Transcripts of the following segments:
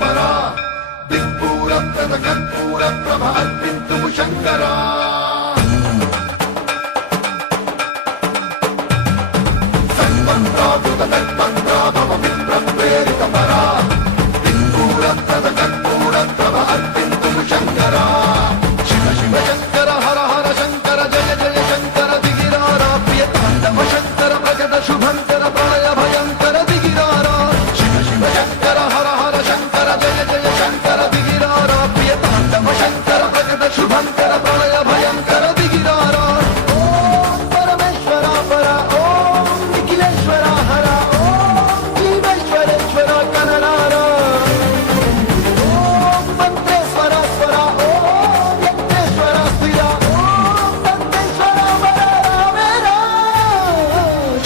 పరా దిక్పూర ప్రద కర్పూర ప్రభ అర్పింతుము శంకరా సన్మంత్రాభృత తన్మంత్రాభవ విప్ర ప్రేరిత పరా దిక్పూర ప్రద కర్పూర ప్రభ అర్పింతుము శంకరా శివ శివ శంకర హర హర శంకర జయ జయ శంకర దిగిరారా ప్రియ తాండవ శంకర ప్రకట శుభంకర ప్రళయ భయంకర దిగిరారా శివ శివ శంకర హర హర శంకర జయ జయ శంకర దిగిరారా ప్రియ తాండవ శంకర ప్రకట శుభంకర ప్రళయ భయంకర దిగిరారా ఓం పరమేశ్వర పర ఓం నిఖిలేశ్వర హర ఓం జీవేశ్వరేశ్వర కనరారా ఓం మంత్రేశ్వర స్వర ఓం యజ్ఞేశ్వర స్థిర ఓం దంతేశ్వర వర రామేరా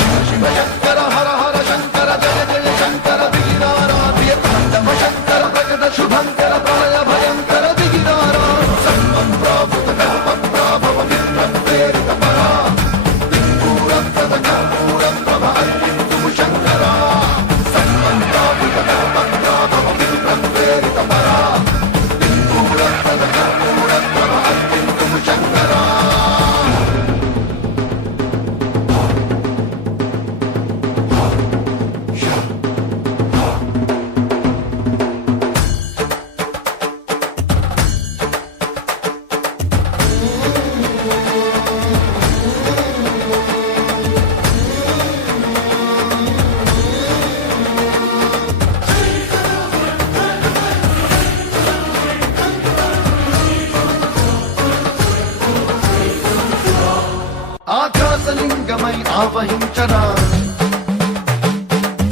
శివ శివ శంకర హర హర శంకర జయ జయ శంకర దిగిరారా ప్రియ తాండవ శంకర ప్రకట శుభంకర ప్రళయ భయంకర దిగిరారా సన్మంత్రాభృత కల్పప్రాభవ విప్ర ప్రేరిత పరా దిక్పూర ప్రద కర్పూర ప్రభ అర్పింతుము శంకరా సన్మంత్రాభృత కల్పప్రాభవ విప్ర ప్రేరిత పరా దిక్పూర ప్రద కర్పూర ప్రభ అర్పింతుము శంకరా ఆకాశలింగమై ఆవహించరా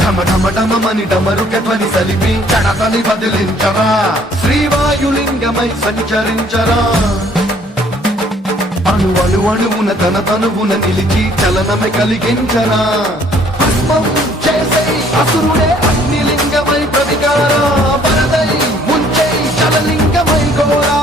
ఢమ ఢమ ఢమమని డమరుక ధ్వని సలిపి చడతని బదిలించరా శ్రీవాయులింగమై సంచరించరా అణు అణు అణువున తన తనువున నిలిచి చలనమై కలిగించరా భస్మం చేసై అసురుడే అగ్నిలింగమై ప్రతికారా వరదై ముంచై జలలింగమై ఘోరా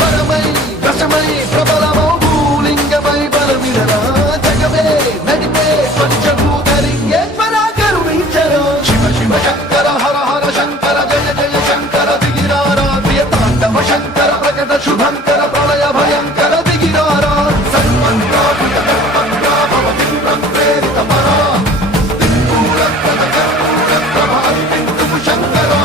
పరమై వశమై ప్రబలమౌ భూలింగమై బలమిడరా జగమే నడిపే పంచభూతలింగేశ్వర కరుణించరా శివ శివ శంకర హర హర శంకర జయ జయ శంకర దిగిరారా ప్రియ తాండవ శంకర ప్రకట శుభంకర ప్రళయ భయంకర దిగిరారా సన్మంత్రాభృత కల్పప్రాభవ విప్ర ప్రేరిత పరా దిక్పూర ప్రద కర్పూర ప్రభ అర్పింతుము శంకరా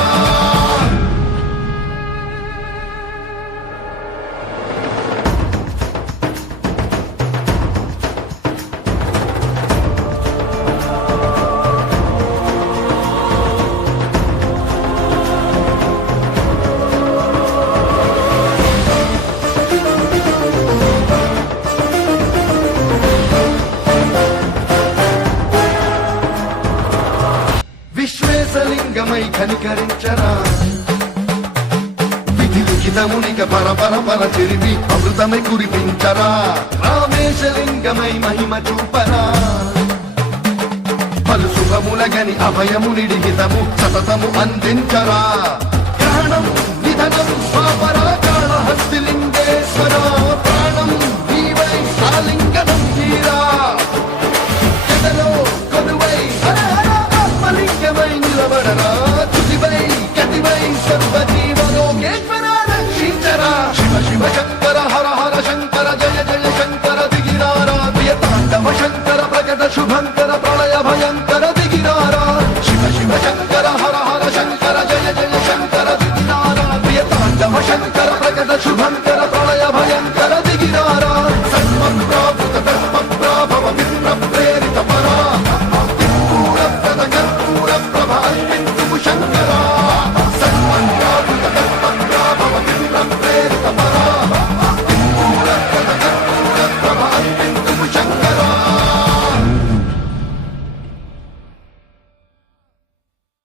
విశ్వేశలింగమై కనికరించరా విధి లిఖితమునిక పర పర పర చెరిపి అమృతమై కురిపించరా రామేశలింగమై మహిమ చూపరా పలు శుభములగని అభయము నిడిహితము సతతము అందించరా గ్రహణం నిధనం పాపరా కాళహస్తి లింగేశ్వర